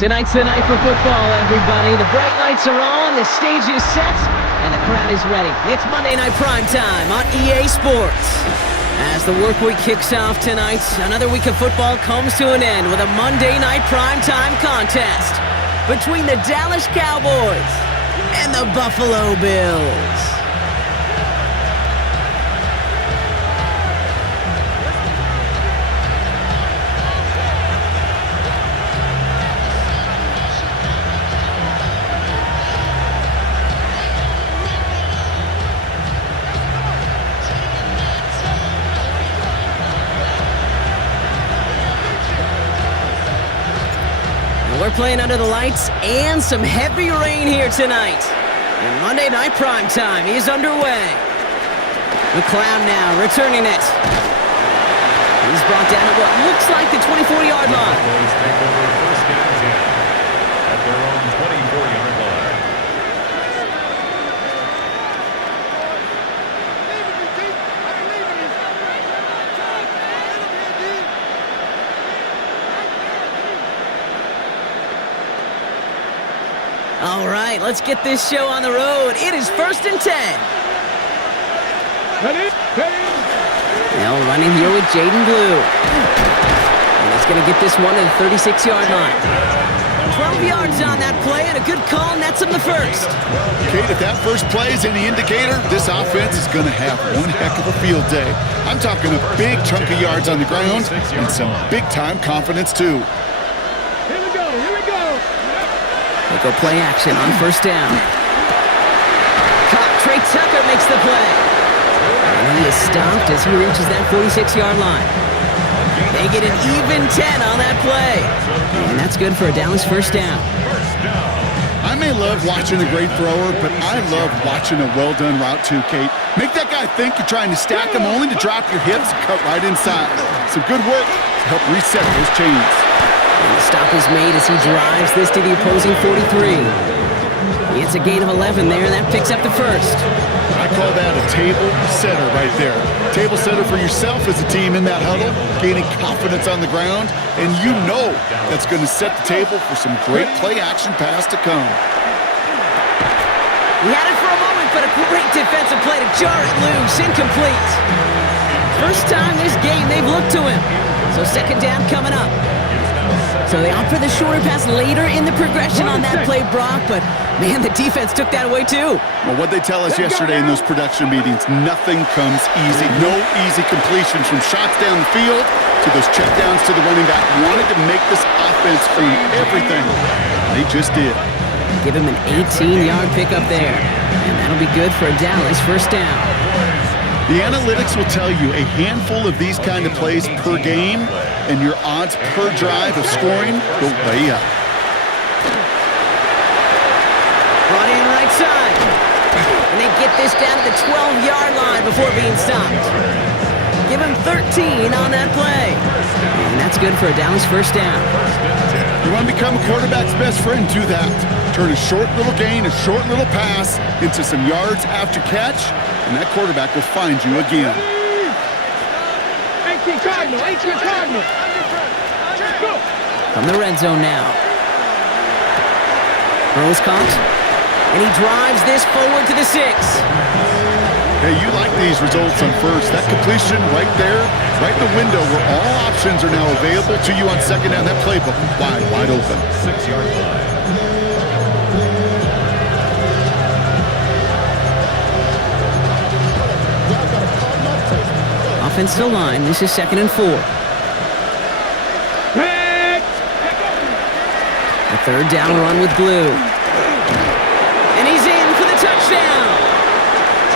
Tonight's the night for football, everybody. The bright lights are on, the stage is set, and the crowd is ready. It's Monday Night Primetime on EA Sports. As the work week kicks off tonight, another week of football comes to an end with a Monday Night Primetime contest between the Dallas Cowboys and the Buffalo Bills. We're playing under the lights and some heavy rain here tonight. And Monday Night Primetime is underway. McLeod now returning it. He's brought down at what looks like the 24-yard line. Cowboys take over first down 10 at their own 24-yard line. All right, let's get this show on the road. It is 1st and 10. Ready? Now running here with Jaden Blue. And he's going to get this one to the 36-yard line. 12 yards on that play, and a good call nets him the first. Kate, if that first play is any indicator, this offense is going to have one heck of a field day. I'm talking a big chunk of yards on the ground and some big-time confidence, too. Here we go. They go play action on first down. Caught. Trey Tucker makes the play. And he is stopped as he reaches that 46-yard line. They get an even 10 on that play. And that's good for a Dallas first down. I may love watching a great thrower, but I love watching a well-done route too, Kate. Make that guy think you're trying to stack him only to drop your hips and cut right inside. Some good work to help reset those chains. And the stop is made as he drives this to the opposing 43. It's a gain of 11 there, and that picks up the first. I call that a table setter right there. Table setter for yourself as a team in that huddle, gaining confidence on the ground, and you know that's going to set the table for some great play-action pass to come. He had it for a moment, but a great defensive play to jar it loose, incomplete. First time this game they've looked to him. So second down coming up. So they opt for the shorter pass later in the progression on that play, Brock, but man, the defense took that away too. Well, what they tell us yesterday in those production meetings, nothing comes easy. No easy completions from shots down the field to those checkdowns to the running back. Wanted to make this offense earn everything. They just did. Give him an 18-yard pickup there, and that'll be good for a Dallas first down. The analytics will tell you a handful of these kind of plays per game, and your odds per drive of scoring go way up. Brought in right side. And they get this down to the 12-yard line before being stopped. Give him 13 on that play. And that's good for a Dallas first down. You want to become a quarterback's best friend? Do that. Turn a short little gain, a short little pass into some yards after catch, and that quarterback will find you again. 18 Cardinal. From the red zone now. Throws caught. And he drives this forward to the 6. Hey, you like these results on first. That completion right there, right in the window where all options are now available to you on second down. That playbook wide open. 6-yard line. Offensive line, this is 2nd and 4. A third down run with Blue. And he's in for the touchdown.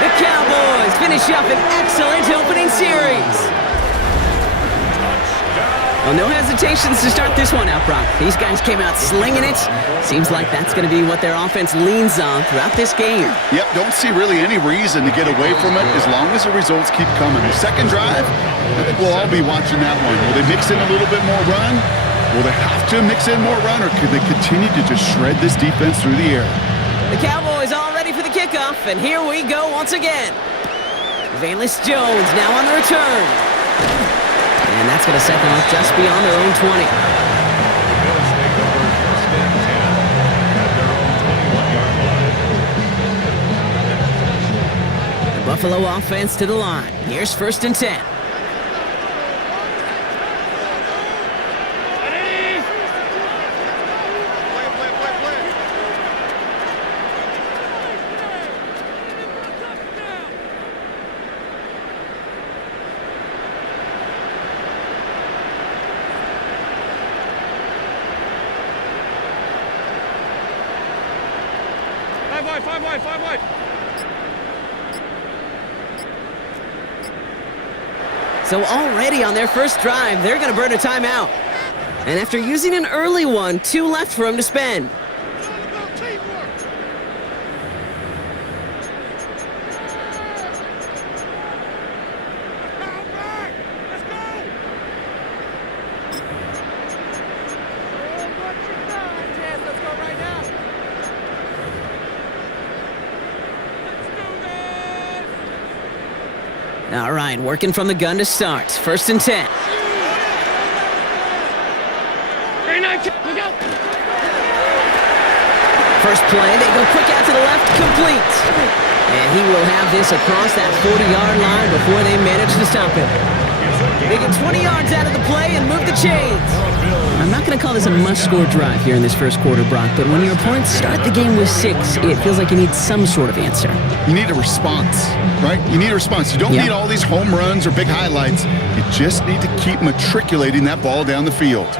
The Cowboys finish up an excellent opening series. Well, no hesitations to start this one out, Brock. These guys came out slinging it. Seems like that's going to be what their offense leans on throughout this game. Yep, don't see really any reason to get away from it as long as the results keep coming. The second drive, I think we'll all be watching that one. Will they mix in a little bit more run? Will they have to mix in more run, or could they continue to just shred this defense through the air? The Cowboys all ready for the kickoff, and here we go once again. Valus Jones now on the return. And that's going to set them up just beyond their own 20. Buffalo offense to the line. Here's 1st and 10. Five wide. So already on their first drive, they're going to burn a timeout. And after using an early one, 2 left for them to spend. All right, working from the gun to start. 1st and 10. First play, they go quick out to the left, complete. And he will have this across that 40-yard line before they manage to stop him. They get 20 yards out of the play and move the chains. I'm not going to call this a must-score drive here in this first quarter, Brock, but when your opponents start the game with 6, it feels like you need some sort of answer. You need a response, right? You need a response. You don't need all these home runs or big highlights. You just need to keep matriculating that ball down the field.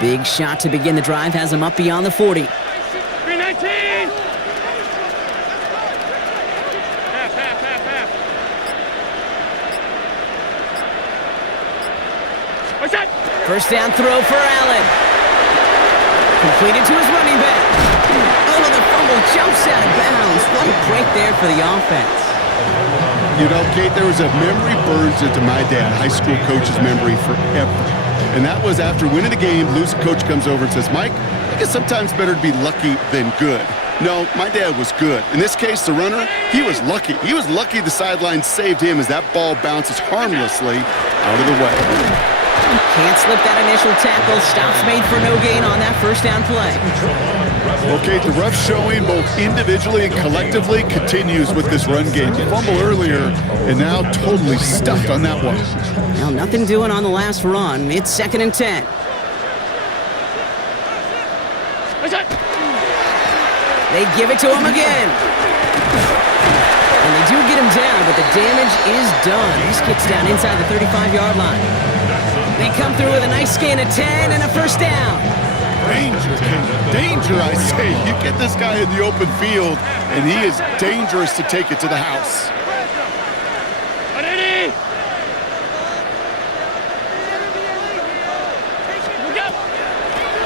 Big shot to begin the drive has them up beyond the 40. 319! Half. What's that? First down throw for Allen. Completed to his running back. Oh, the fumble jumps out of bounds. What a break there for the offense. You know, Kate, there was a memory burns into my dad, high school coach's memory forever. And that was after winning a game, losing coach comes over and says, Mike, I think it's sometimes better to be lucky than good. No, my dad was good. In this case, the runner, he was lucky. He was lucky the sideline saved him as that ball bounces harmlessly out of the way. Can't slip that initial tackle. Stops made for no gain on that first down play. Okay, the rough showing both individually and collectively continues with this run game. Fumble earlier and now totally stuffed on that one. Now nothing doing on the last run. It's 2nd and 10. They give it to him again. And they do get him down, but the damage is done. This kicks down inside the 35-yard line. They come through with a nice gain of 10 and a first down. Danger, King. Danger, I say. You get this guy in the open field, and he is dangerous to take it to the house.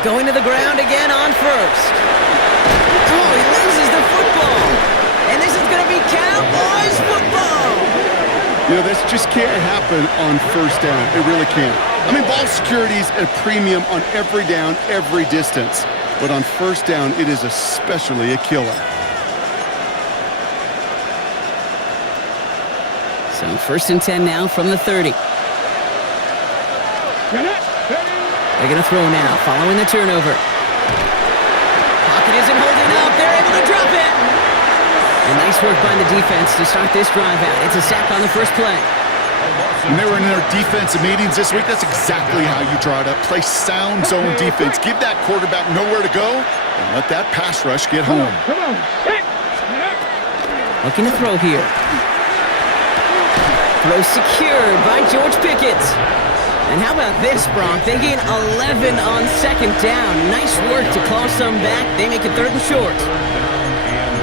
Going to the ground again on first. Oh, he loses the football. And this is going to be Cowboys football. You know, this just can't happen on first down. It really can't. I mean, ball security is a premium on every down, every distance. But on first down, it is especially a killer. So 1st and 10 now from the 30. They're going to throw now, following the turnover. Pocket isn't holding up. They're able to drop it. And nice work by the defense to start this drive out. It's a sack on the first play. When they were in their defensive meetings this week, that's exactly how you draw it up. Play sound zone defense. Give that quarterback nowhere to go and let that pass rush get home. Come on. Looking to throw here. Throw secured by George Pickett. And how about this, Brock? They gain 11 on 2nd down. Nice work to claw some back. They make it 3rd and short.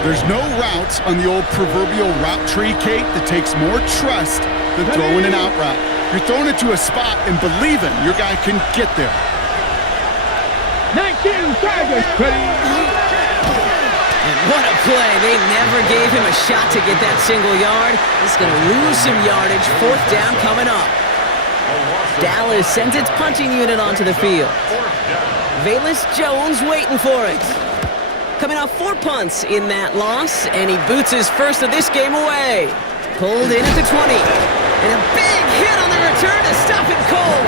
There's no routes on the old proverbial route tree, Kate, that takes more trust than throwing an out route. You're throwing it to a spot and believing your guy can get there. 19 Tigers, ready. And what a play. They never gave him a shot to get that single yard. He's going to lose some yardage. 4th down coming up. Dallas sends its punching unit onto the field. Velus Jones waiting for it. Coming off 4 punts in that loss, and he boots his first of this game away. Pulled in at the 20. And a big hit on the return to stop it cold.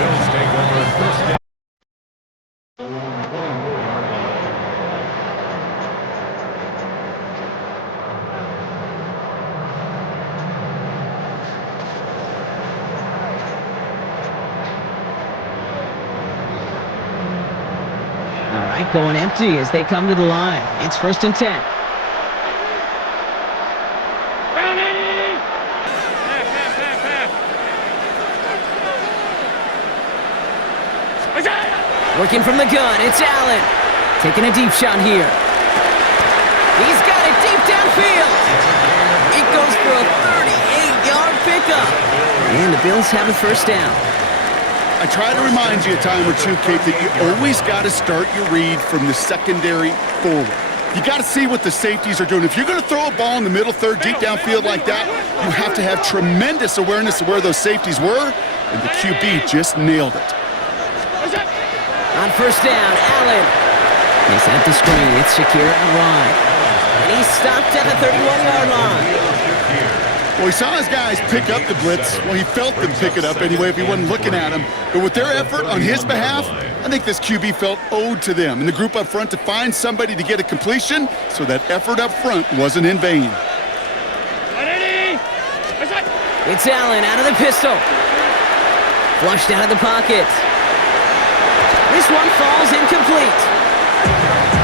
Bills take over first down. going empty as they come to the line. It's 1st and 10. Working from the gun, it's Allen. Taking a deep shot here. He's got it deep downfield. It goes for a 38-yard pickup. And the Bills have a 1st down. I try to remind you a time or two, Kate, that you always got to start your read from the secondary forward. You got to see what the safeties are doing. If you're going to throw a ball in the middle third, deep downfield like that, you have to have tremendous awareness of where those safeties were, and the QB just nailed it. On 1st down, Allen. He's at the screen. It's Shakir outright. And he's stopped at the 31-yard line. Well, he saw his guys pick up the blitz. Well, he felt them pick it up anyway if he wasn't looking at him. But with their effort on his behalf, I think this QB felt owed to them and the group up front to find somebody to get a completion, so that effort up front wasn't in vain. It's Allen out of the pistol. Flushed out of the pocket. This one falls incomplete.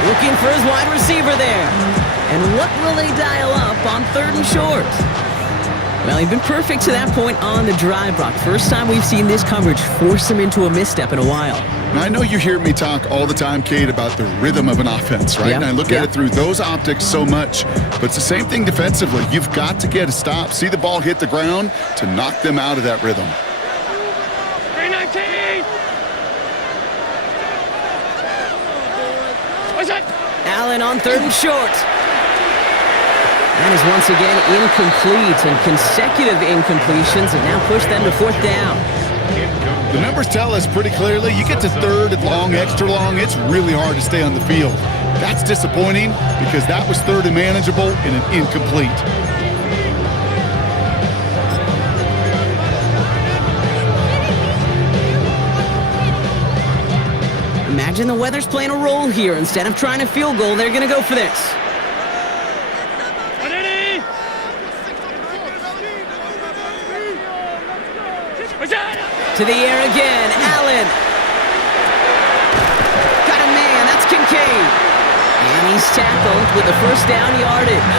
Looking for his wide receiver there. And what will they dial up on 3rd and short? Well, he's been perfect to that point on the drive, Brock. First time we've seen this coverage force him into a misstep in a while. Now, I know you hear me talk all the time, Kate, about the rhythm of an offense, right? Yeah, And I look at it through those optics so much. But it's the same thing defensively. You've got to get a stop, see the ball hit the ground to knock them out of that rhythm. 319! Allen on 3rd and short. That is once again incomplete, and consecutive incompletions have now pushed them to 4th down. The numbers tell us pretty clearly, you get to 3rd and long, extra long, it's really hard to stay on the field. That's disappointing because that was 3rd and manageable and an incomplete. Imagine the weather's playing a role here. Instead of trying a field goal, they're going to go for this. To the air again, Allen. Got a man, that's Kincaid. And he's tackled with the 1st down yardage.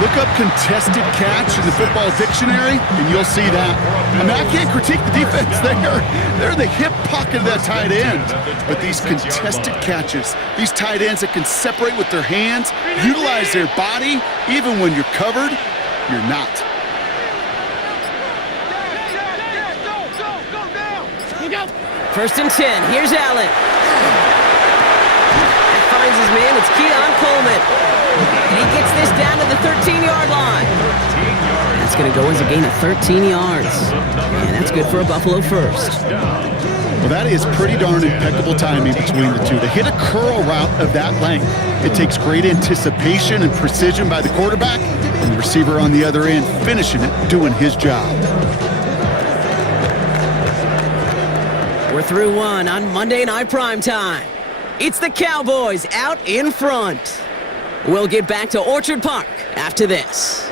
Look up contested catch in the football dictionary, and you'll see that. I mean, I can't critique the defense there. They're in the hip pocket of that tight end. But these contested catches, these tight ends that can separate with their hands, utilize their body, even when you're covered, you're not. 1st and 10. Here's Allen. That finds his man. It's Keon Coleman. And he gets this down to the 13-yard line. That's going to go as a gain of 13 yards. And that's good for a Buffalo 1st. Well, that is pretty darn impeccable timing between the two. To hit a curl route of that length, it takes great anticipation and precision by the quarterback, and the receiver on the other end finishing it, doing his job. We're through one on Monday Night Primetime. It's the Cowboys out in front. We'll get back to Orchard Park after this.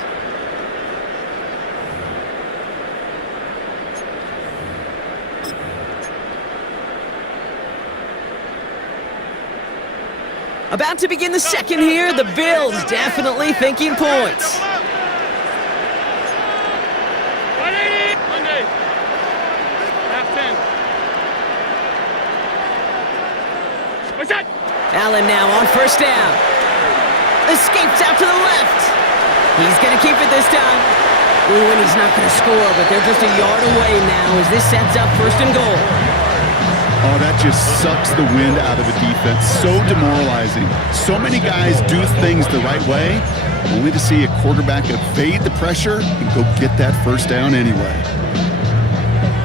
About to begin the second here. The Bills definitely thinking points. Allen now on 1st down. Escapes out to the left. He's going to keep it this time. Ooh, and he's not going to score, but they're just a yard away now as this sets up 1st and goal. Oh, that just sucks the wind out of a defense. So demoralizing. So many guys do things the right way, only to see a quarterback evade the pressure and go get that 1st down anyway.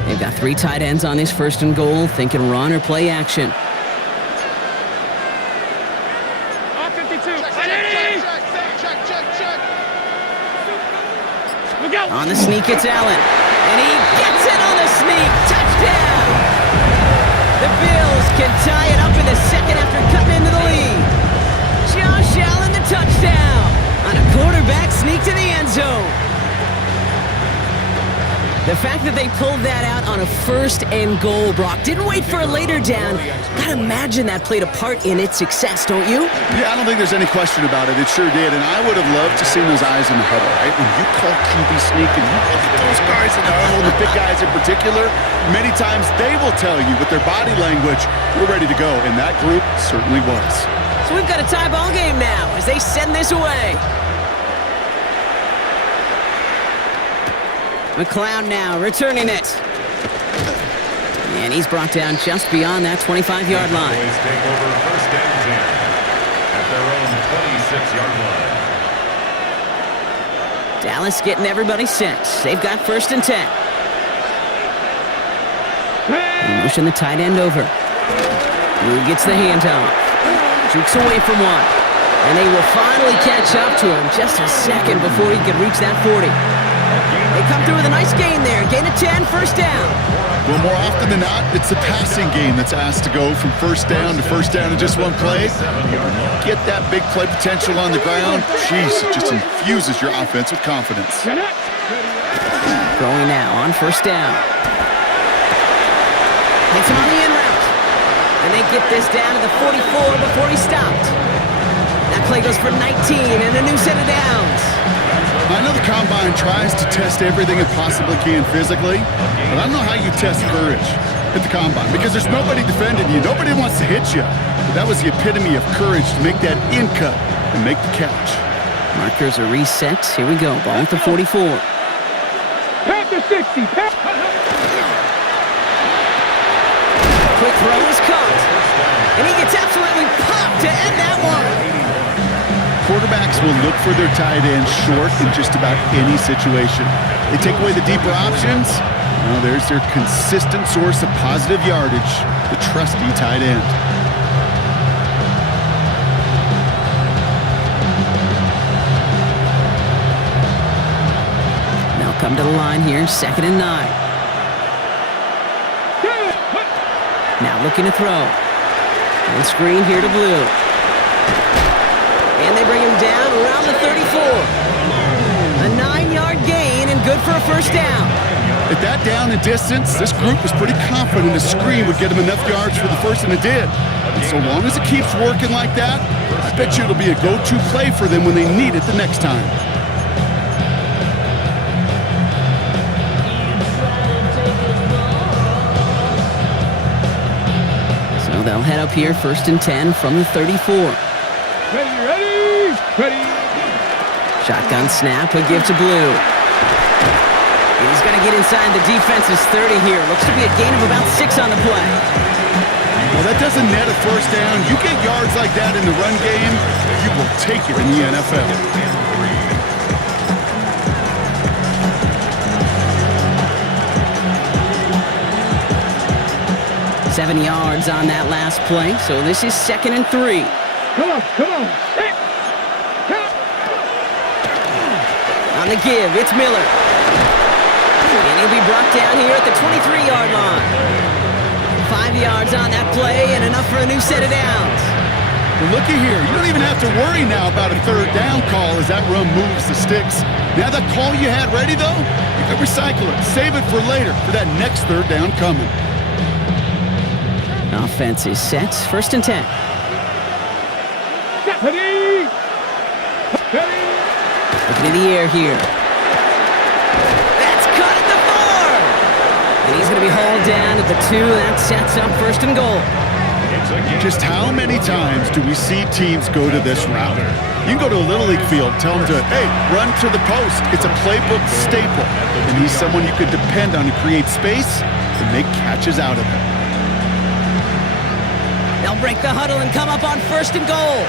They've got 3 tight ends on this 1st and goal, thinking run or play action. On the sneak, it's Allen. And he gets it on the sneak. Touchdown! The Bills can tie it up in the second after cutting into the lead. Josh Allen, the touchdown on a quarterback sneak to the end zone. The fact that they pulled that out on a 1st and goal, Brock, didn't wait for a later down. Gotta imagine that played a part in its success, don't you? Yeah, I don't think there's any question about it. It sure did, and I would have loved to see those eyes in the huddle, right? When you call QB sneak and you look at those guys in the huddle, and the big guys in particular, many times they will tell you with their body language, we're ready to go, and that group certainly was. So we've got a tie ball game now as they send this away. McLeod now returning it. And he's brought down just beyond that 25-yard line. Cowboys take over 1st and 10 at their own 26-yard line. Dallas getting everybody set. They've got 1st and 10. They motion the tight end over. Blue gets the handoff. Jukes away from one. And they will finally catch up to him just a second before he could reach that 40. They come through with a nice gain there. Gain of 10, 1st down. Well, more often than not, it's the passing game that's asked to go from 1st down to 1st down in just one play. Get that big play potential on the ground. Jeez, it just infuses your offense with confidence. Going now on 1st down. Hits him on the in route. And they get this down to the 44 before he stopped. That play goes for 19 and a new set of downs. I know the Combine tries to test everything it possibly can physically, but I don't know how you test courage at the Combine because there's nobody defending you. Nobody wants to hit you. But that was the epitome of courage to make that in cut and make the catch. Markers are reset. Here we go. Ball at the 44. Pass the 60. Quick throw is caught. And he gets absolutely popped to end that one. Quarterbacks will look for their tight end short in just about any situation. They take away the deeper options. Well, there's their consistent source of positive yardage, the trusty tight end. Now come to the line here, 2nd and 9. Now looking to throw. And screen here to Blue. And they bring him down around the 34. A 9-yard gain and good for a 1st down. At that down and distance, this group was pretty confident the screen would get them enough yards for the 1st, and it did. And so long as it keeps working like that, I bet you it'll be a go-to play for them when they need it the next time. So they'll head up here 1st and 10 from the 34. Ready. Shotgun snap, a give to Blue. And he's going to get inside the defense's 30 here. Looks to be a gain of about 6 on the play. Well, that doesn't net a 1st down. You get yards like that in the run game, you will take it in the NFL. 7 yards on that last play, so this is 2nd and 3. Come on. Hey. On the give, it's Miller. And he'll be brought down here at the 23-yard line. 5 yards on that play and enough for a new set of downs. Well, looky here. You don't even have to worry now about a 3rd down call as that run moves the sticks. Now that call you had ready, though, you can recycle it. Save it for later for that next 3rd down coming. Offense is set. 1st and 10. Ready. Looking in the air here. That's cut at the 4! And he's going to be hauled down at the 2. That sets up 1st and goal. Just how many times do we see teams go to this route? You can go to a Little League field, tell them to, hey, run to the post. It's a playbook staple. And he's someone you could depend on to create space and make catches out of it. They'll break the huddle and come up on 1st and goal.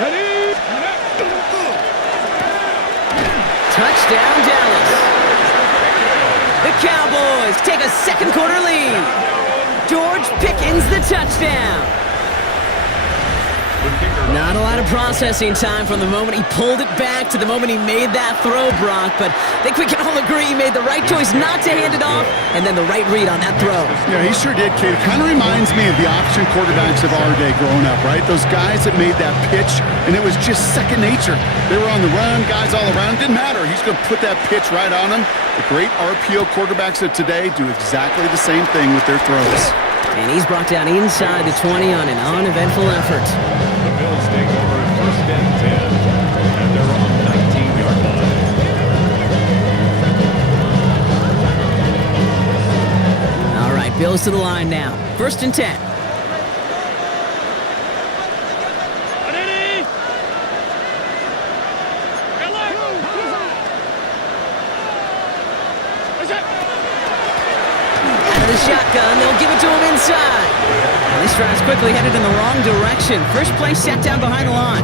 Ready. Touchdown, Dallas. The Cowboys take a 2nd quarter lead. George Pickens the touchdown. Not a lot of processing time from the moment he pulled it back to the moment he made that throw, Brock. But I think we can all agree he made the right choice not to hand it off and then the right read on that throw. Yeah, he sure did, Kate. It kind of reminds me of the option quarterbacks of our day growing up, right? Those guys that made that pitch, and it was just second nature. They were on the run, guys all around. Didn't matter. He's going to put that pitch right on them. The great RPO quarterbacks of today do exactly the same thing with their throws. And he's brought down inside the 20 on an uneventful effort. The Bills take over 1st and 10 at their own 19-yard line. All right, Bills to the line now. 1st and 10. The shotgun, they'll give it to him inside. And this drive's quickly headed in the wrong direction. First play set down behind the line.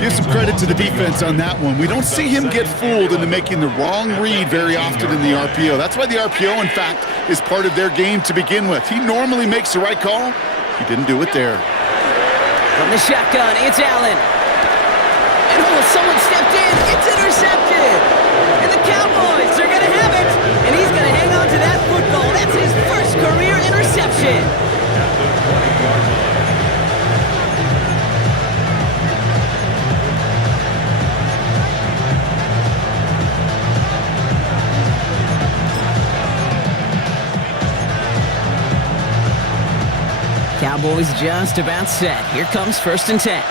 Give some credit to the defense on that one. We don't see him get fooled into making the wrong read very often in the RPO. That's why the RPO, in fact, is part of their game to begin with. He normally makes the right call. He didn't do it there. From the shotgun, it's Allen. And someone stepped in. It's intercepted. And the Cowboys are going to have it. And he's going to hang on to that football. That's his first career interception. At the 20-yard line. Cowboys just about set. Here comes 1st and 10.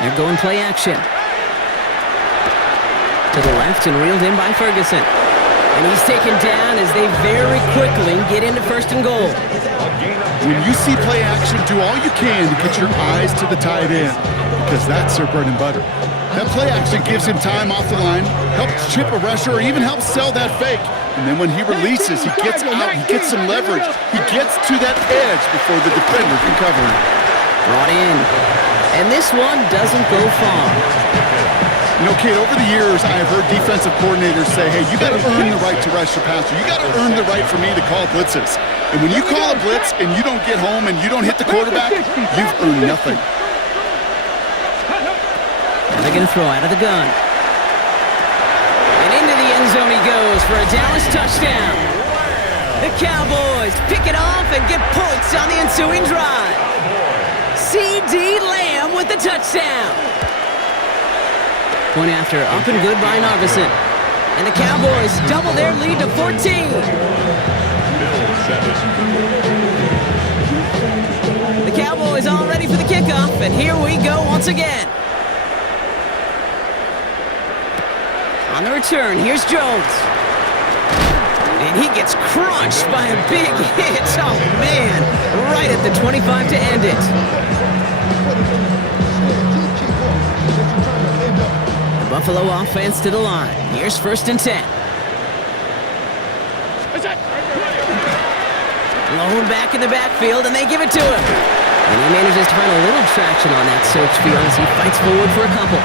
They're going play action. To the left and reeled in by Ferguson. And he's taken down as they very quickly get into 1st and goal. When you see play action, do all you can to get your eyes to the tight end, because that's their bread and butter. That play action gives him time off the line, helps chip a rusher, or even helps sell that fake. And then when he releases, he gets out, he gets some leverage. He gets to that edge before the defender can cover him. Brought in. And this one doesn't go far. You know, Kate, over the years, I have heard defensive coordinators say, hey, you got to earn the right to rush your passer. You got to earn the right for me to call blitzes. And when you call a blitz and you don't get home and you don't hit the quarterback, you've earned nothing. Now they're going to throw out of the gun. And into the end zone he goes for a Dallas touchdown. The Cowboys pick it off and get points on the ensuing drive. C.D. Lamb with the touchdown. Point after, up and good by Narveson. And the Cowboys double their lead to 14. The Cowboys all ready for the kickoff, and here we go once again. On the return, here's Jones. And he gets crunched by a big hit. Oh, man. Right at the 25 to end it. The Buffalo offense to the line. Here's 1st and 10. Blown back in the backfield, and they give it to him. And he manages to find a little traction on that search field as he fights forward for a couple.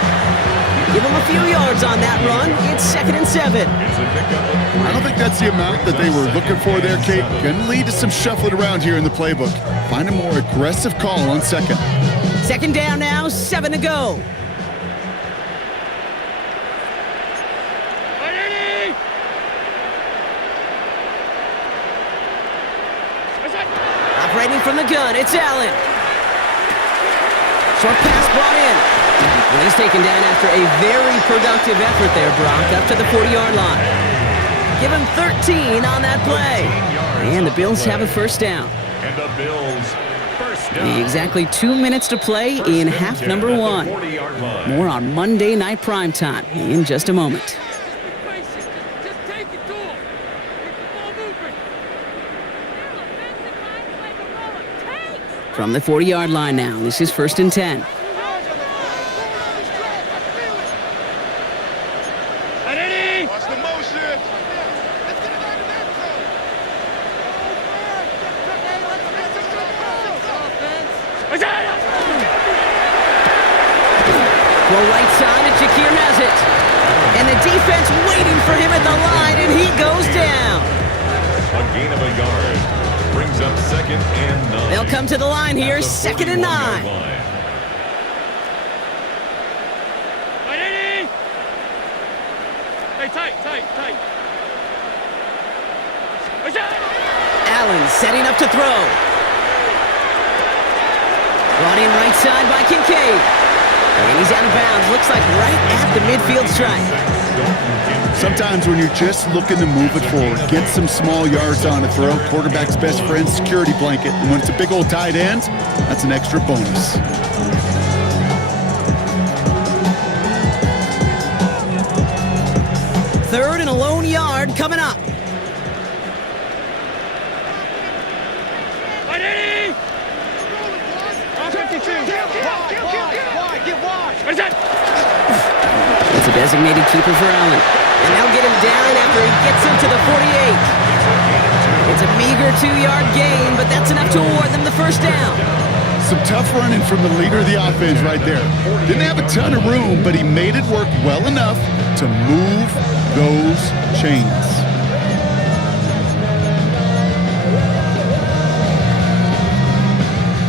Give him a few yards on that run. It's 2nd and 7. I don't think that's the amount that they were looking for there, Kate. Going to lead to some shuffling around here in the playbook. Find a more aggressive call on 2nd. 2nd down now, 7 to go. Operating from the gun, it's Allen. Short pass brought in. And he's taken down after a very productive effort there, Brock, up to the 40-yard line. Give him 13 on that play. And the Bills have a 1st down. And the Bills, 1st down. Exactly 2 minutes to play in half number 1. More on Monday Night Primetime in just a moment. From the 40-yard line now, this is 1st and 10. Well, right side, and Shakir has it. And the defense waiting for him at the line, and he goes down. A gain of a yard. Brings up 2nd and 9. They'll come to the line here, At the 2nd and 41-yard 9. line. Allen setting up to throw. Brought in right side by Kincaid. And he's out of bounds. Looks like right at the midfield stripe. Sometimes when you're just looking to move it forward, get some small yards on a throw, quarterback's best friend, security blanket. And when it's a big old tight end, that's an extra bonus. Third and a lone yard coming up. It's a designated keeper for Allen. And they'll get him down after he gets into the 48. It's a meager 2-yard gain, but that's enough to award them the first down. Some tough running from the leader of the offense right there. Didn't have a ton of room, but he made it work well enough to move those chains.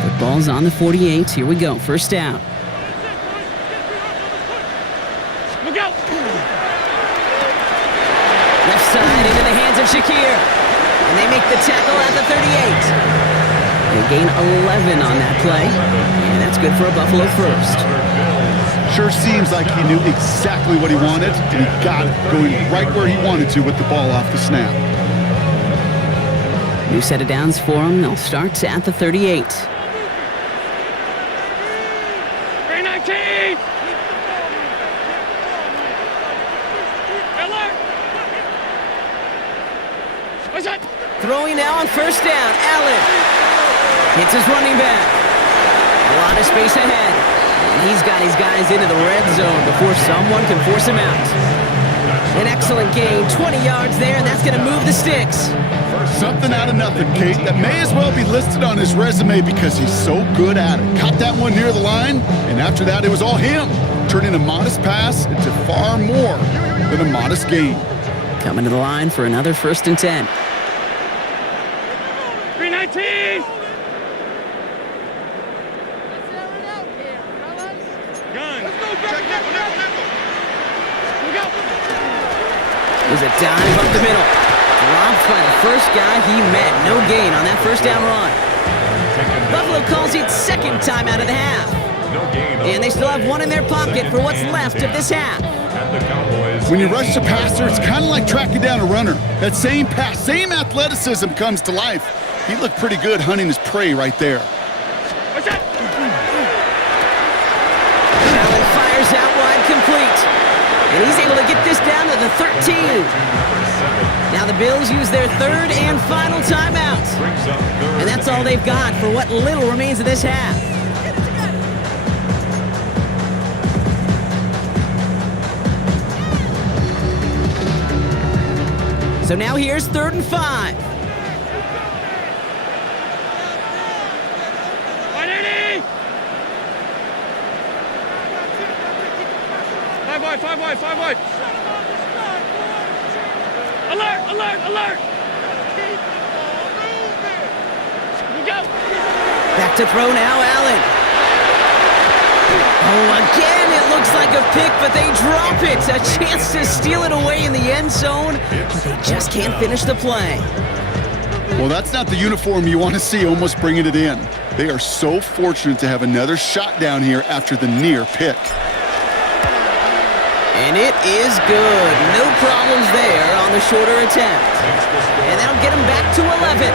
The ball's on the 48. Here we go. First down. Left side into the hands of Shakir. And they make the tackle at the 38. They gain 11 on that play. And that's good for a Buffalo first. Sure seems like he knew exactly what he wanted, and he got it going right where he wanted to with the ball off the snap. New set of downs for them. They'll start at the 38. 319! Throwing now on first down. Allen hits his running back. A lot of space ahead. And he's got his guys into the red zone before someone can force him out. An excellent gain. 20 yards there, and that's going to move the sticks. Something out of nothing, Kate. That may as well be listed on his resume because he's so good at it. Caught that one near the line, and after that, it was all him. Turning a modest pass into far more than a modest gain. Coming to the line for another 1st and 10. 319! There's a dive up the middle. Dropped by the first guy he met. No gain on that first down run. Buffalo calls it 2nd time out of the half. And they still have one in their pocket for what's left of this half. When you rush the passer, it's kind of like tracking down a runner. That same pass, same athleticism comes to life. He looked pretty good hunting his prey right there. Allen fires out wide, complete. And he's able to get this down to the 13. Now the Bills use their 3rd and final timeout. And that's all they've got for what little remains of this half. So now here's 3rd and 5. 5 wide. Alert! Back to throw now, Allen. Oh, again, it looks like a pick, but they drop it. A chance to steal it away in the end zone, but they just can't finish the play. Well, that's not the uniform you want to see almost bringing it in. They are so fortunate to have another shot down here after the near pick. And it is good. No problems there on the shorter attempt. And that'll get them back to 11.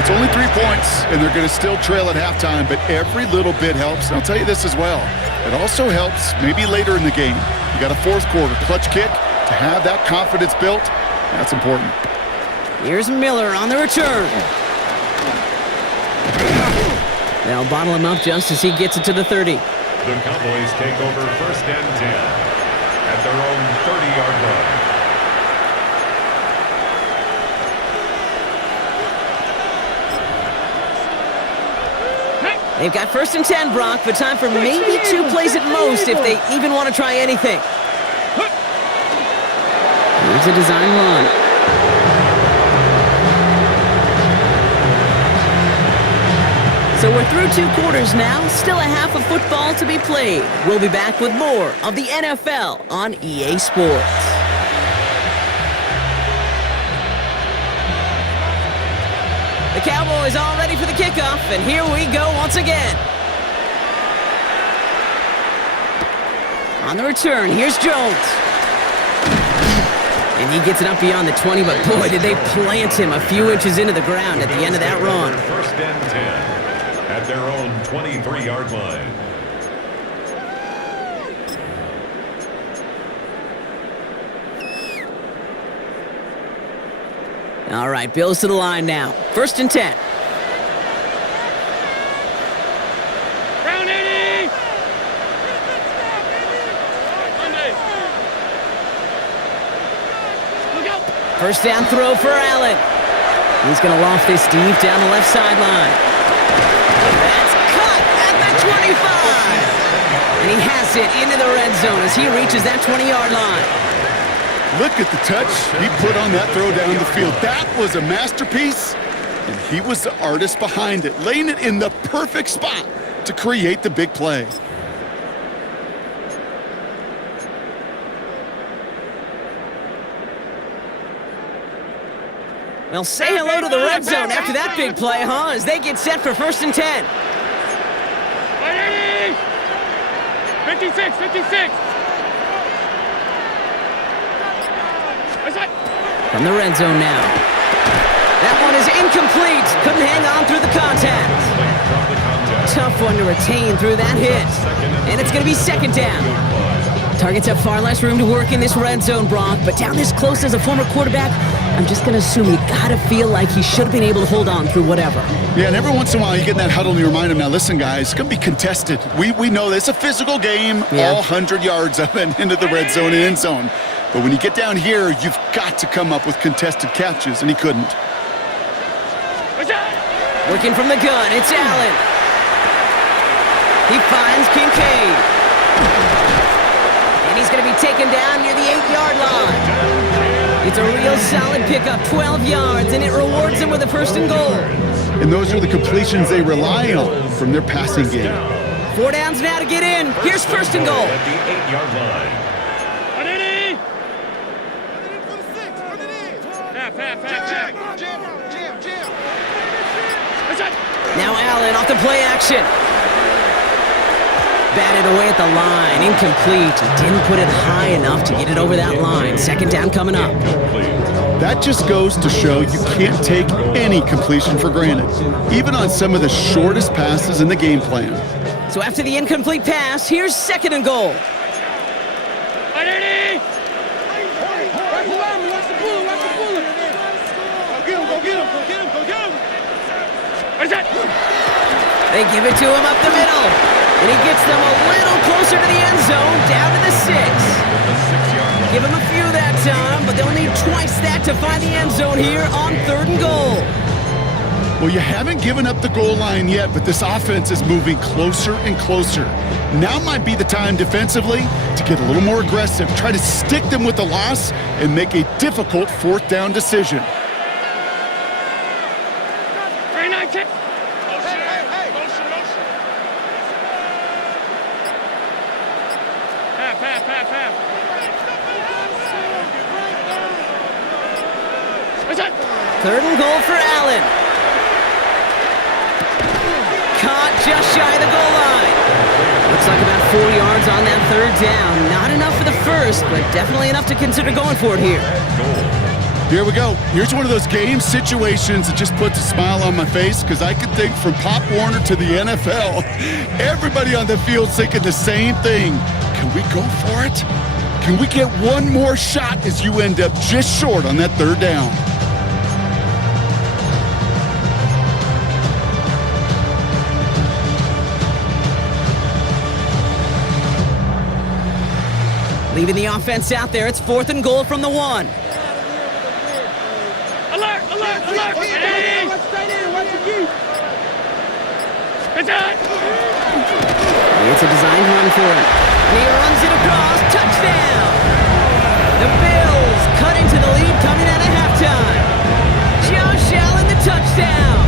It's only 3 points, and they're going to still trail at halftime, but every little bit helps. And I'll tell you this as well. It also helps maybe later in the game. You got a 4th quarter clutch kick. To have that confidence built, that's important. Here's Miller on the return. They'll bottle him up just as he gets it to the 30. The Cowboys take over 1st and 10 at their own 30-yard line. They've got 1st and 10, Brock, but time for maybe 2 plays at most if they even want to try anything. Here's a design run. So we're through 2 quarters now, still a half of football to be played. We'll be back with more of the NFL on EA Sports. The Cowboys all ready for the kickoff, and here we go once again. On the return, here's Jones. And he gets it up beyond the 20, but boy, did they plant him a few inches into the ground at the end of that run. First and 10 at their own 23-yard line. All right, Bills to the line now. First and 10. Round 80. Look out. First down throw for Allen. He's going to loft this deep down the left sideline. That's cut at the 25. And he has it into the red zone as he reaches that 20-yard line. Look at the touch he put on that throw down the field. That was a masterpiece, and he was the artist behind it, laying it in the perfect spot to create the big play. Well, say hello to the red zone after that big play, huh? As they get set for first and 10. 56, 56. From the red zone now. That one is incomplete. Couldn't hang on through the contact. Tough one to retain through that hit. And it's going to be second down. Targets have far less room to work in this red zone, Brock, but down this close as a former quarterback, I'm just going to assume you got to feel like he should have been able to hold on through whatever. Yeah, and every once in a while you get in that huddle and you remind him, now listen, guys, it's going to be contested. We know this. It's a physical game, all 100 yards up and into the red zone and end zone. But when you get down here, you've got to come up with contested catches, and he couldn't. Working from the gun, it's Allen. He finds Kincaid. And he's going to be taken down near the 8-yard line. It's a real solid pickup, 12 yards, and it rewards them with a first and goal. And those are the completions they rely on from their passing game. 4 downs now to get in. Here's first and goal. At the 8-yard line. Now Allen off the play action. Batted away at the line. Incomplete. He didn't put it high enough to get it over that line. Second down coming up. That just goes to show you can't take any completion for granted, even on some of the shortest passes in the game plan. So after the incomplete pass, here's second and goal. They give it to him up the middle. And he gets them a little closer to the end zone, down to the 6. Give him a few that time, but they'll need twice that to find the end zone here on third and goal. Well, you haven't given up the goal line yet, but this offense is moving closer and closer. Now might be the time defensively to get a little more aggressive, try to stick them with the loss, and make a difficult fourth down decision. Third and goal for Allen. Caught just shy of the goal line. Looks like about 4 yards on that third down. Not enough for the first, but definitely enough to consider going for it here. Here we go. Here's one of those game situations that just puts a smile on my face because I could think from Pop Warner to the NFL. Everybody on the field's thinking the same thing. Can we go for it? Can we get one more shot as you end up just short on that third down? Leaving the offense out there, it's fourth and goal from the 1. Alert! Alert! Alert! It's a designed run for him. And he runs it across. Touchdown! The Bills cut into the lead coming out of halftime. Josh Allen, the touchdown.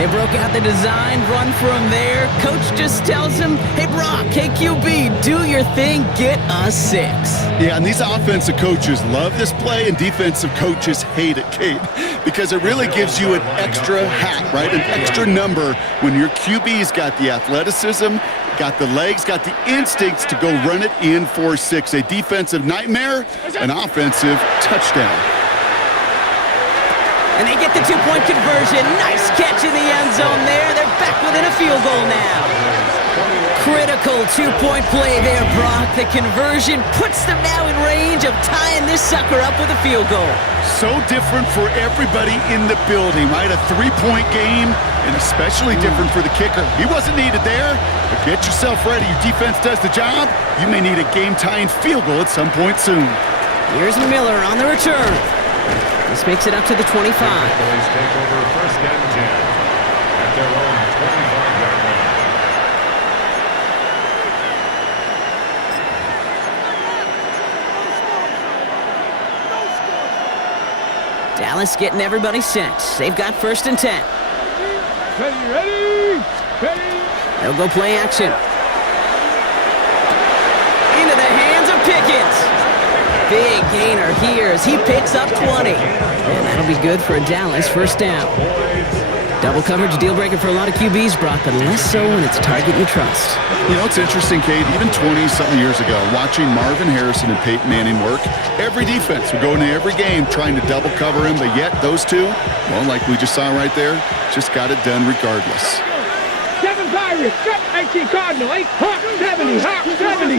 They broke out the design run from there. Coach just tells him, hey, Brock, hey, QB, do your thing, get a 6. Yeah, and these offensive coaches love this play, and defensive coaches hate it, Kate, because it really gives you an extra hat, right? An extra number when your QB's got the athleticism, got the legs, got the instincts to go run it in for 6. A defensive nightmare, an offensive touchdown. And they get the 2-point conversion. Nice catch in the end zone there. They're back within a field goal now. Critical 2-point play there, Brock. The conversion puts them now in range of tying this sucker up with a field goal. So different for everybody in the building, right? A 3-point game, and especially different for the kicker. He wasn't needed there, but get yourself ready. Your defense does the job. You may need a game-tying field goal at some point soon. Here's Miller on the return. This makes it up to the 25. Cowboys take over first and 10 at their own 25-yard line. Dallas getting everybody set. They've got first and 10. Ready? They'll go play action. Into the hands of Pickens. Big gainer here as he picks up 20. And that'll be good for a Dallas first down. Double coverage deal breaker for a lot of QBs, Brock, but less so when it's a target you trust. You know, it's interesting, Kate, even 20-something years ago, watching Marvin Harrison and Peyton Manning work, every defense would go into every game trying to double cover him, but yet those two, well, like we just saw right there, just got it done regardless. 7 Pirates, 18 Cardinal, 8 Hawk 70, Hawk 70,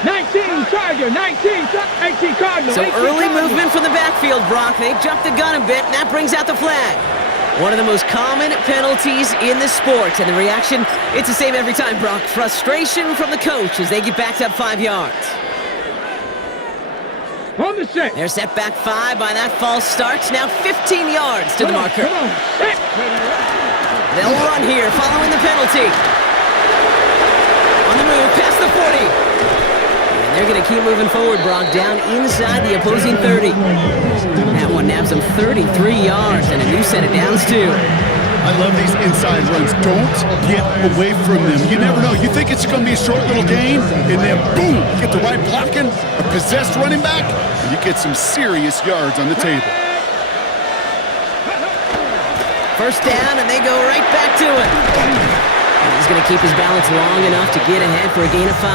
19 Charger, 19 18 Cardinal. So early movement from the backfield, Brock. They jumped the gun a bit, and that brings out the flag. One of the most common penalties in the sport, and the reaction, it's the same every time, Brock. Frustration from the coach as they get backed up 5 yards. On the set. They're set back 5 by that false start. Now 15 yards to the marker. Come on. Set. They'll run here following the penalty. On the move, past the 40. And they're going to keep moving forward, Brock, down inside the opposing 30. That one nabs them 33 yards and a new set of downs, too. I love these inside runs. Don't get away from them. You never know. You think it's going to be a short little gain, and then boom, you get the right blocking, a possessed running back, and you get some serious yards on the table. First down, and they go right back to it. And he's going to keep his balance long enough to get ahead for a gain of 5.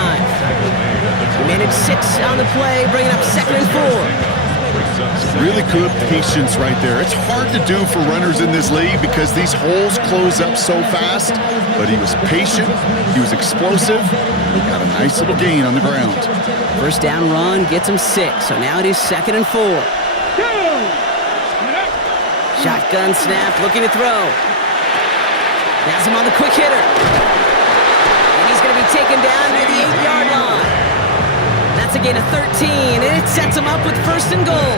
Managed 6 on the play, bringing up 2nd and 4. Really good patience right there. It's hard to do for runners in this league because these holes close up so fast, but he was patient, he was explosive, he got a nice little gain on the ground. First down run gets him 6, so now it is 2nd and 4. Shotgun snap, looking to throw. Has him on the quick hitter. And he's going to be taken down near the 8-yard line. That's a gain of 13, and it sets him up with first and goal.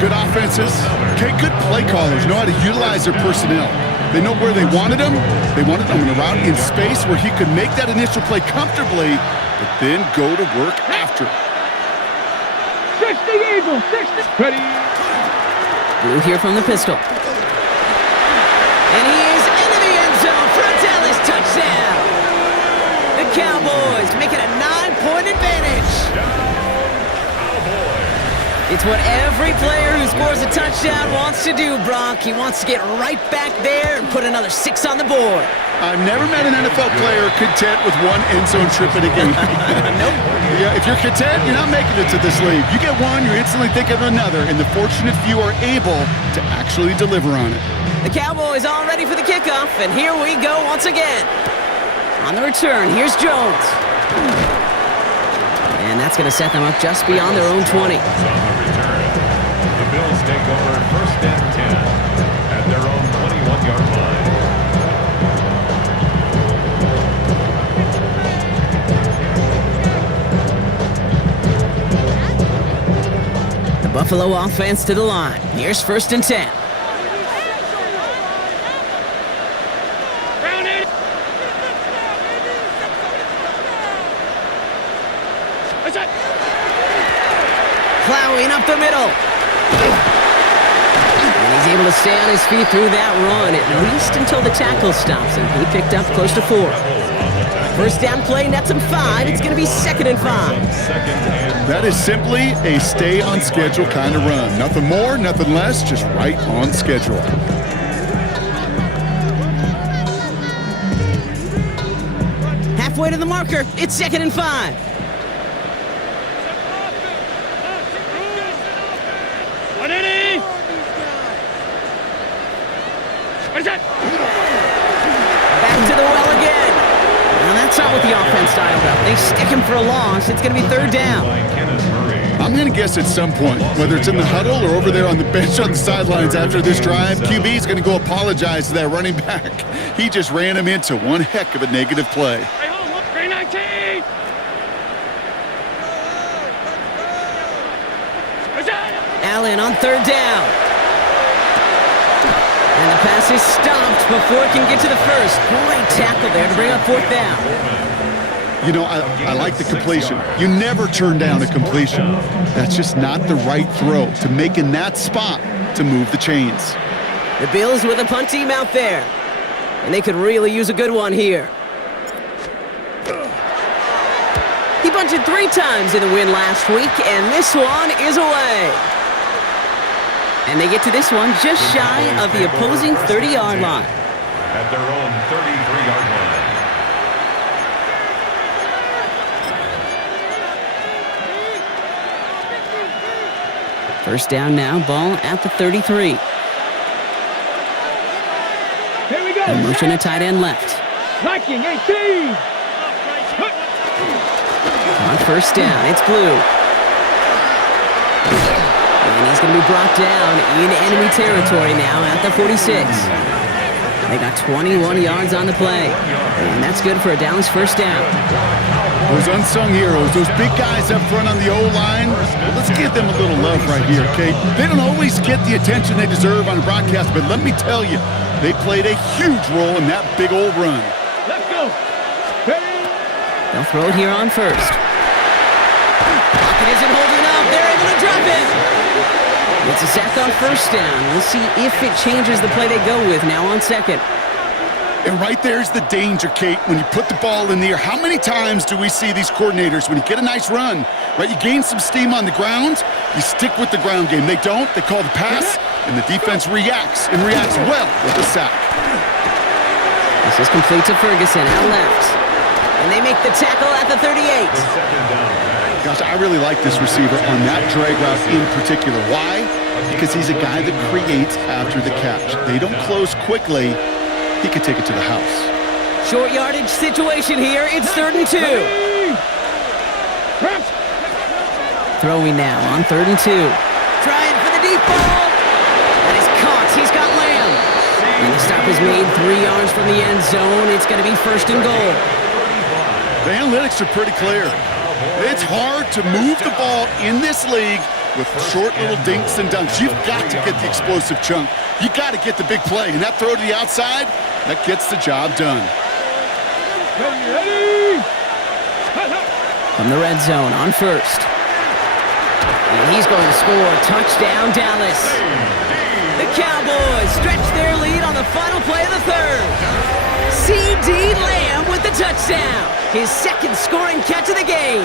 Good offenses. Okay, good play callers know how to utilize their personnel. They know where they wanted them. They wanted them in a route in space where he could make that initial play comfortably, but then go to work after. 60 Eagles, 60. Ready. Blue here from the pistol. And he is into the end zone for a Dallas touchdown. The Cowboys make it a 9-point advantage. It's what every player who scores a touchdown wants to do, Brock. He wants to get right back there and put another 6 on the board. I've never met an NFL player content with one end zone trip in a game. Nope. Yeah, if you're content, you're not making it to this league. You get one, you're instantly thinking of another, and the fortunate few are able to actually deliver on it. The Cowboys all ready for the kickoff, and here we go once again. On the return, here's Jones. And that's going to set them up just beyond their own 20. On the return, the Bills take over first and 10 at their own 21-yard line. The Buffalo offense to the line. Here's first and 10. Plowing up the middle. And he's able able to stay on his feet through that run, at least until the tackle stops him. He picked up close to 4. First down play, nets him 5. It's going to be 2nd and 5. That is simply a stay on schedule kind of run. Nothing more, nothing less, just right on schedule. Halfway to the marker, it's 2nd and 5. Back to the well again. Now that's not what the offense styled up. They stick him for a loss. It's going to be 3rd down. I'm going to guess at some point, whether it's in the huddle or over there on the bench on the sidelines after this drive, QB is going to go apologize to that running back. He just ran him into one heck of a negative play. Allen on 3rd down. And the pass is stopped before it can get to the first. Great tackle there to bring up 4th down. You know, I like the completion. You never turn down a completion. That's just not the right throw to make in that spot to move the chains. The Bills with a punt team out there. And they could really use a good one here. He bunted 3 times in the win last week, and this one is away. And they get to this one just shy of the opposing 30-yard line. At their own 33-yard line. First down now, ball at the 33. Here we go. And motion a tight end left. Viking 18. On first down, it's Blue. And he's going to be brought down in enemy territory now at the 46. They got 21 yards on the play. And that's good for a Dallas first down. Those unsung heroes, those big guys up front on the O-line, let's give them a little love right here, okay? They don't always get the attention they deserve on a broadcast, but let me tell you, they played a huge role in that big old run. Let's go. Ready? They'll throw it here on first. Pocket isn't holding up. They're able to drop it. It's a sack on first down. We'll see if it changes the play they go with now on 2nd. And right there's the danger, Kate, when you put the ball in the air. How many times do we see these coordinators, when you get a nice run, right, you gain some steam on the ground, you stick with the ground game. They don't. They call the pass, and the defense reacts, and reacts well with the sack. This is complete to Ferguson, out left. And they make the tackle at the 38. Gosh, I really like this receiver on that drag route in particular. Why? Because he's a guy that creates after the catch. They don't close quickly. He could take it to the house. Short yardage situation here. It's 3rd and 2. Throwing now on 3rd and 2. Trying for the deep ball. That is caught. He's got Lamb. And the stop is made 3 yards from the end zone. It's going to be 1st and goal. The analytics are pretty clear. It's hard to move the ball in this league with short little dinks and dunks. You've got to get the explosive chunk. You got to get the big play. And that throw to the outside, that gets the job done. Ready? From the red zone on first. And he's going to score. Touchdown, Dallas. The Cowboys stretch their lead on the final play of the 3rd. C.D. Lamb with the touchdown. His 2nd scoring catch of the game.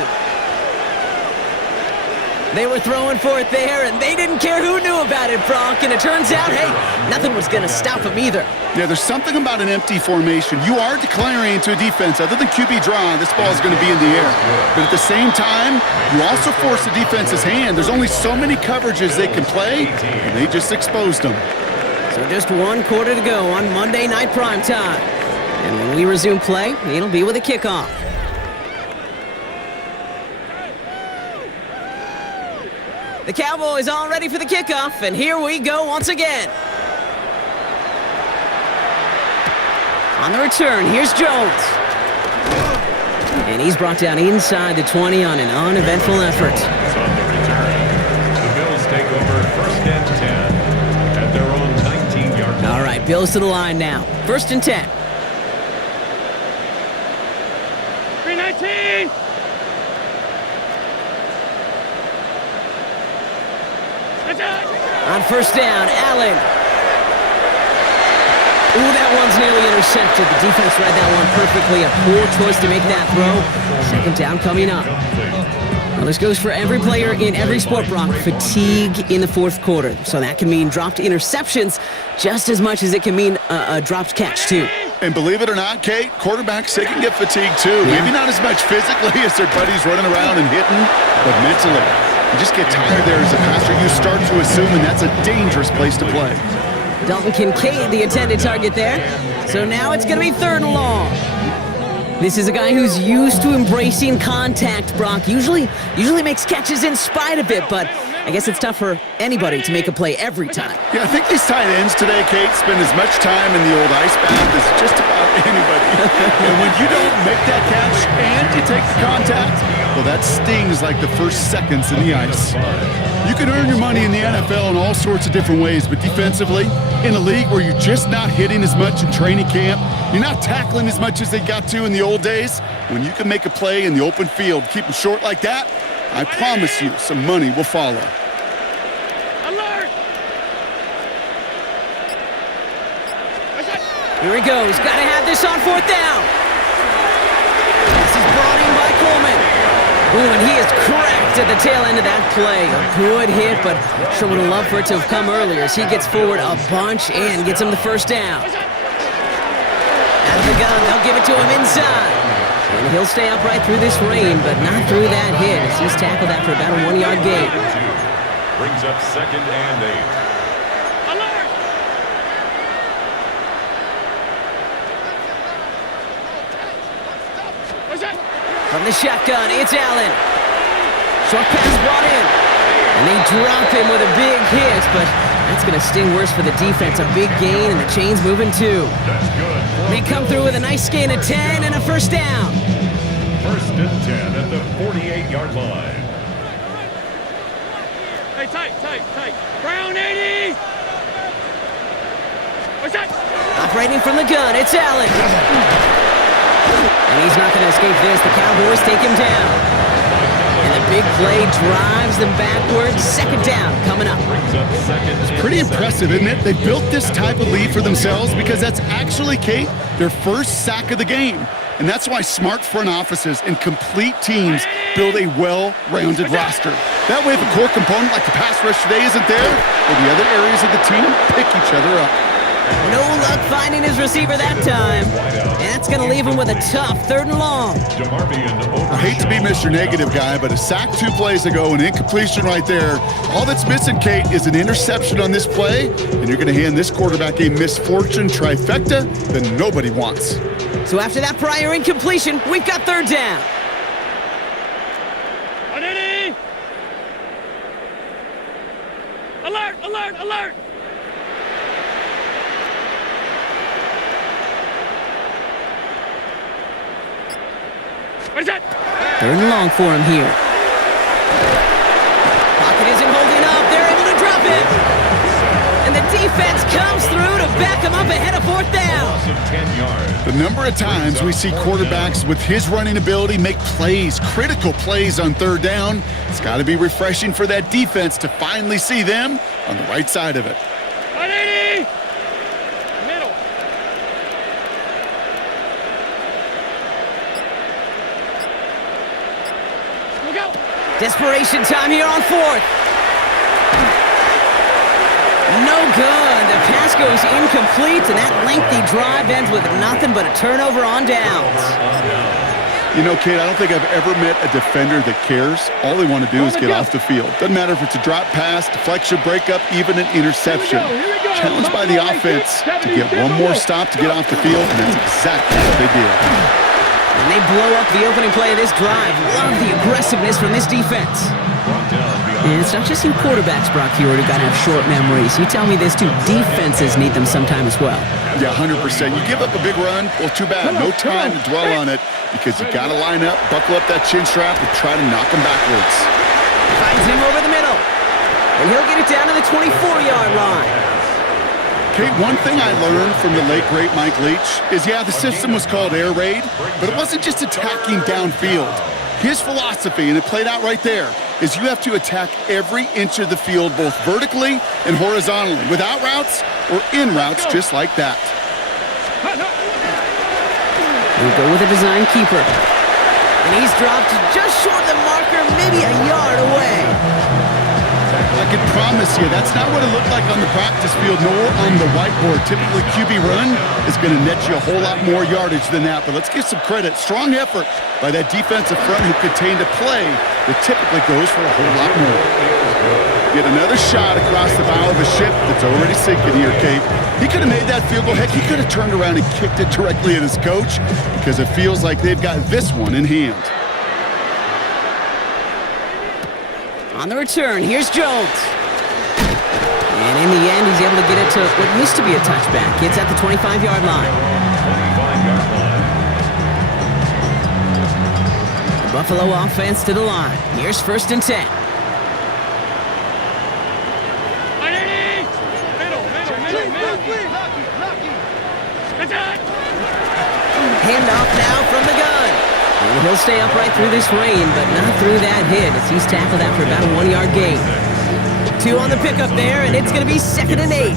They were throwing for it there, and they didn't care who knew about it, Bronk. And it turns out, hey, nothing was going to stop him either. Yeah, there's something about an empty formation. You are declaring to a defense, other than QB draw, this ball is going to be in the air. But at the same time, you also force the defense's hand. There's only so many coverages they can play, and they just exposed them. So just 1 quarter to go on Monday Night Primetime. And when we resume play, it'll be with a kickoff. The Cowboys all ready for the kickoff, and here we go once again. On the return, here's Jones. And he's brought down inside the 20 on an uneventful effort. On the return, the Bills take over 1st and 10 at their own 19-yard line. All right, Bills to the line now. 1st and 10. 319. On first down, Allen. Ooh, that one's nearly intercepted. The defense read that one perfectly. A poor choice to make that throw. Second down coming up. Now, this goes for every player in every sport, Brock. Fatigue in the fourth quarter. So that can mean dropped interceptions just as much as it can mean a dropped catch, too. And believe it or not, Kate, quarterbacks, they can get fatigued too. Yeah. Maybe not as much physically as their buddies running around and hitting, but mentally. You just get tired there as a passer. You start to assume, and that's a dangerous place to play. Dalton Kincaid, the intended target there. So now it's going to be 3rd and long. This is a guy who's used to embracing contact, Brock. Usually makes catches in spite of it, but I guess it's tough for anybody to make a play every time. Yeah, I think these tight ends today, Kate, spend as much time in the old ice bath as just about anybody. And when you don't make that catch and you take the contact, well, that stings like the first seconds in the ice. You can earn your money in the NFL in all sorts of different ways, but defensively, in a league where you're just not hitting as much in training camp, you're not tackling as much as they got to in the old days, when you can make a play in the open field, keep them short like that, I promise you some money will follow. Alert! Here he goes. Got to have this on 4th down. This is brought in by Coleman. Ooh, and he is cracked at the tail end of that play. A good hit, but sure would have loved for it to have come earlier as he gets forward a bunch and gets him the 1st down. Out of the gun, they'll give it to him inside. And he'll stay upright through this rain, but not through that hit as he's tackled after about a 1-yard gain. Brings up 2nd and 8. Alert! What's that? From the shotgun, it's Allen. Short pass brought in. And they drop him with a big hit, but that's going to sting worse for the defense. A big gain, and the chain's moving too. That's good. They come through with a nice gain of 10 and a 1st down. 1st and 10 at the 48-yard line. Hey, tight. Brown 80! What's that? Operating from the gun, it's Allen. And he's not going to escape this. The Cowboys take him down. And the big play drives them backwards. 2nd down coming up. Brings up 2nd and Pretty impressive, isn't it? They built this type of lead for themselves because that's actually, Kate, their first sack of the game. And that's why smart front offices and complete teams build a well-rounded roster. That way, if a core component like the pass rush today isn't there, or the other areas of the team pick each other up. No luck finding his receiver that time. And that's going to leave him with a tough 3rd and long. I hate to be Mr. Negative guy, but a sack 2 plays ago, an incompletion right there. All that's missing, Kate, is an interception on this play, and you're going to hand this quarterback a misfortune trifecta that nobody wants. So after that prior incompletion, we've got 3rd down. Ready? Alert! What is that? 3rd and long for him here. Pocket isn't holding up. They're able to drop it. And the defense comes through to back him up ahead of 4th down. loss of 10 yards. The number of times we see quarterbacks with his running ability make plays, critical plays on 3rd down, it's got to be refreshing for that defense to finally see them on the right side of it. 180! Middle. Look out! Desperation time here on 4th. No good. The pass goes incomplete, and that lengthy drive ends with nothing but a turnover on downs. You know, Kate, I don't think I've ever met a defender that cares. All they want to do is get off the field. Doesn't matter if it's a drop pass, deflection, breakup, even an interception. Here we go. Challenged by the offense to get one more stop to get off the field, and that's exactly what they did. And they blow up the opening play of this drive. Love the aggressiveness from this defense. And it's not just you quarterbacks, Brock, here who got to have short memories. You tell me this too, defenses need them sometime as well. Yeah, 100%. You give up a big run, well, too bad. No time to dwell on it because you got to line up, buckle up that chin strap, and try to knock him backwards. Finds him over the middle. And he'll get it down to the 24-yard line. Kate, one thing I learned from the late, great Mike Leach is, yeah, the system was called air raid, but it wasn't just attacking downfield. His philosophy, and it played out right there, is you have to attack every inch of the field, both vertically and horizontally, without routes or in routes, just like that. We'll go with a design keeper. And he's dropped just short of the marker, maybe a yard away. I can promise you, that's not what it looked like on the practice field nor on the whiteboard. Typically, QB run is going to net you a whole lot more yardage than that. But let's give some credit. Strong effort by that defensive front who contained a play that typically goes for a whole lot more. Get another shot across the bow of a ship that's already sinking here, Kate. He could have made that field goal. Heck, he could have turned around and kicked it directly at his coach because it feels like they've got this one in hand. On the return, here's Jones. And in the end, he's able to get it to what used to be a touchback. It's at the 25-yard line. 25-yard line. The Buffalo offense to the line. Here's 1st and 10. Handoff now from the gun. And he'll stay upright through this rain, but not through that hit as he's tackled after about a 1-yard gain. 2 on the pickup there, and it's going to be 2nd and 8.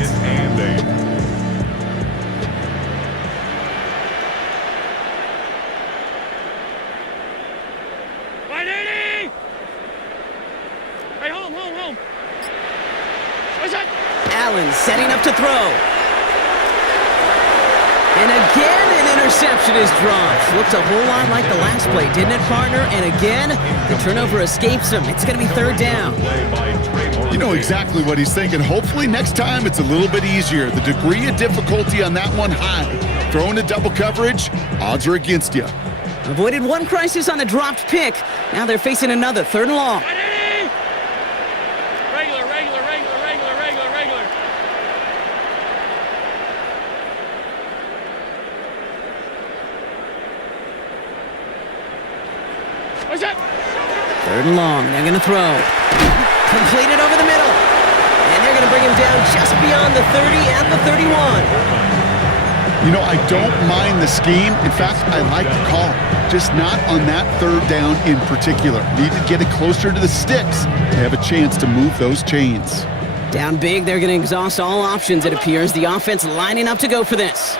Allen setting up to throw. And again, an interception is dropped. Looked a whole lot like the last play, didn't it, partner? And again, the turnover escapes him. It's going to be 3rd down. You know exactly what he's thinking. Hopefully next time it's a little bit easier. The degree of difficulty on that one high. Throwing to double coverage, odds are against you. Avoided one crisis on a dropped pick. Now they're facing another 3rd and long. Third and long, they're going to throw. Completed over the middle. And they're going to bring him down just beyond the 30 and the 31. You know, I don't mind the scheme. In fact, I like the call. Just not on that 3rd down in particular. Need to get it closer to the sticks to have a chance to move those chains. Down big, they're going to exhaust all options, it appears. The offense lining up to go for this.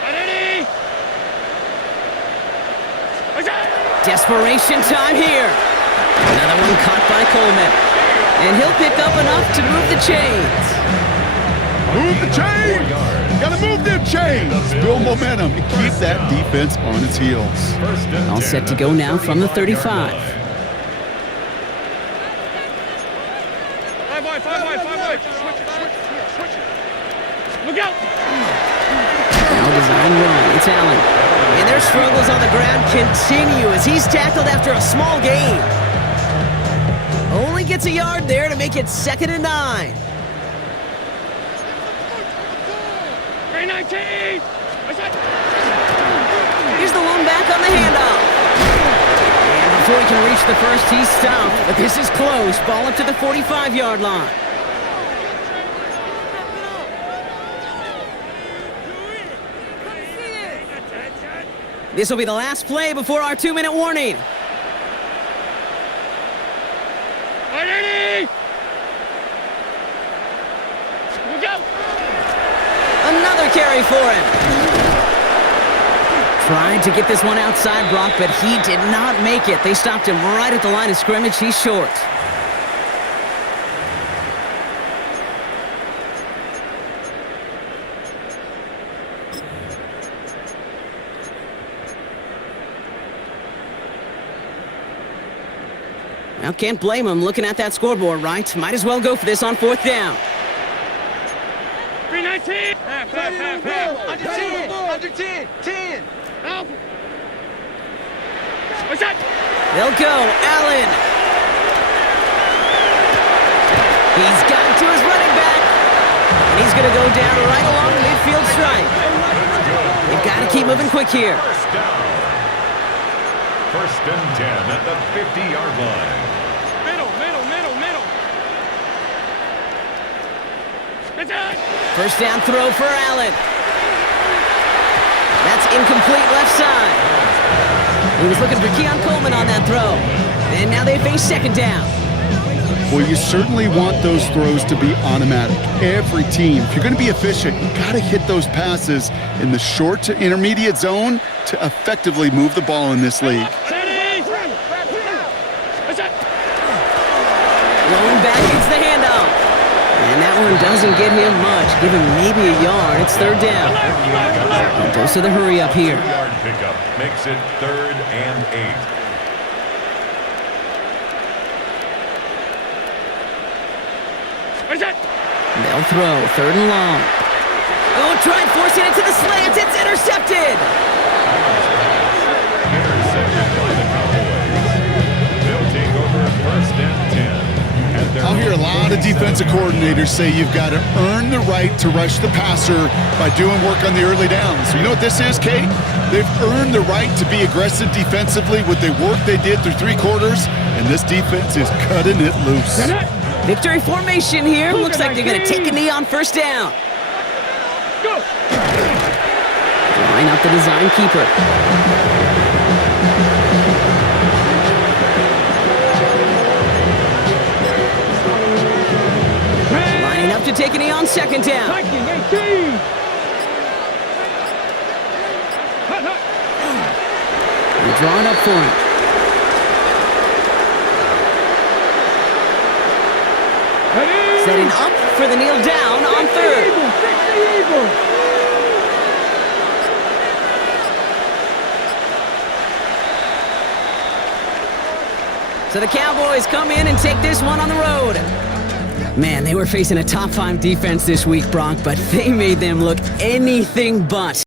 Desperation time here. Another one caught by Coleman. And he'll pick up enough to move the chains. Move the chains! Gotta move them chains! Build momentum and keep that defense on its heels. All set to go now from the 35. Five wide. Switch it. Look out! Now design run. It's Allen. And their struggles on the ground continue as he's tackled after a small gain. Only gets a yard there to make it 2nd and 9. 319! Here's the lone back on the handoff. And before he can reach the first, he's stopped. But this is close. Ball up to the 45-yard line. This will be the last play before our 2-minute warning. Another carry for him. Tried to get this one outside, Brock, but he did not make it. They stopped him right at the line of scrimmage. He's short. Well, can't blame him looking at that scoreboard, right? Might as well go for this on 4th down. 319! Half. Under 10. 10. Help! What's that? They'll go. Allen. He's gotten to his running back. And he's going to go down right along the midfield stripe. They've got to keep moving quick here. 1st and 10 at the 50-yard line. Middle. 1st down throw for Allen. That's incomplete left side. He was looking for Keon Coleman on that throw. And now they face 2nd down. well, you certainly want those throws to be automatic. Every team, if you're going to be efficient, you got to hit those passes in the short to intermediate zone to effectively move the ball in this league. Going back, it's the handoff. And that one doesn't get him much. Give him maybe a yard. It's third down. A dose of the hurry up here. Yard pickup makes it 3rd and 8. They'll throw, 3rd and long. Oh, tried forcing it to the slant. It's intercepted. Intercepted by the Cowboys. They'll take over 1st and 10. I'll hear a lot of defensive coordinators say you've got to earn the right to rush the passer by doing work on the early downs. So you know what this is, Kate? They've earned the right to be aggressive defensively with the work they did through 3 quarters, and this defense is cutting it loose. Victory formation here. Looks like they're going to take a knee on 1st down. Go. Line up the design keeper. Lining up to take a knee on 2nd down. Viking 18. They draw it up for him. Setting up for the kneel down on 3rd. So the Cowboys come in and take this one on the road. Man, they were facing a top 5 defense this week, Brock, but they made them look anything but.